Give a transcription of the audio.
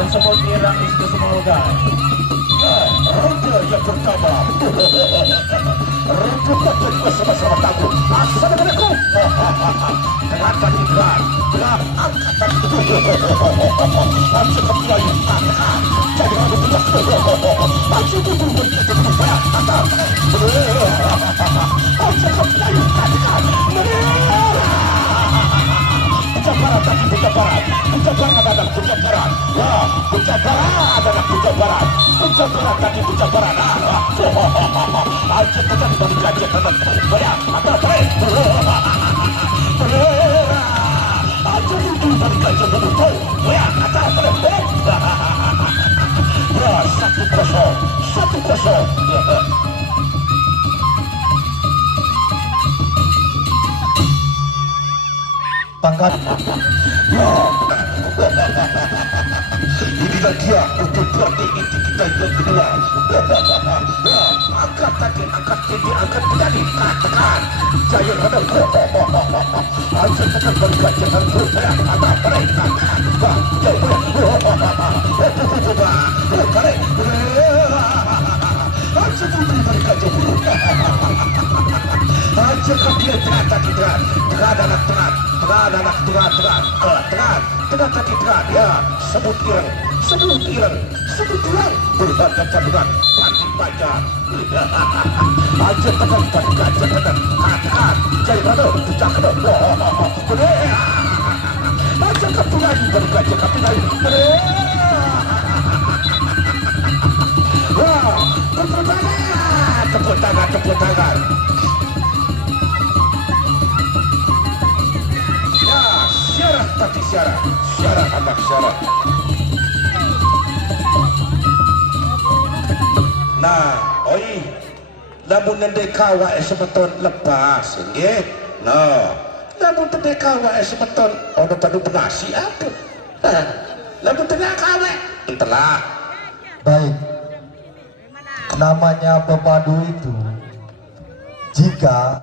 dan semua irang itu semua udah. Raja yang pertama. Raja yang bersama-sama kamu. Assalamualaikum. Dengan kaki gerak, gerak angkatan. Aku kembali. Jadi aku tidak. Aku tunggu berkata saya. Aku kembali. Puja Barat tapi Puja Barat. Puja Barat adalah Puja Barat. Wah, Puja Barat adalah Puja Barat. Puja Barat tapi Puja Barat. Aja kita dari gajah tetap banyak. Ada tren. Aja itu dari gajah tetap banyak. Ada tren. Ya, 1-0. Pangkat. Inilah dia untuk strategi kita yang kedua. Angkat kaki, angkat tinggi, angkat berani, katakan jaya hadap. Aja tekan berikan jangan berteriak, ada mereka. Aja tutup berikan jangan. Aja kaki terata kita, terada nak terat. Terat kaki terat, ya, sebut irang, berbaca dengan panti baca. Aja tekan katakan, jaya mana, puncak kena, aja kapilan, berbaca kapilan, tepuk tangan. Tapi syarat anak syarat. Nah, oi, lamun nende kawa semeton lepas, nggih. Nah, lamun nende kawa semeton ono padu penasi apa? Lamun nende kawa entelah. Baik, namanya pemadu itu jika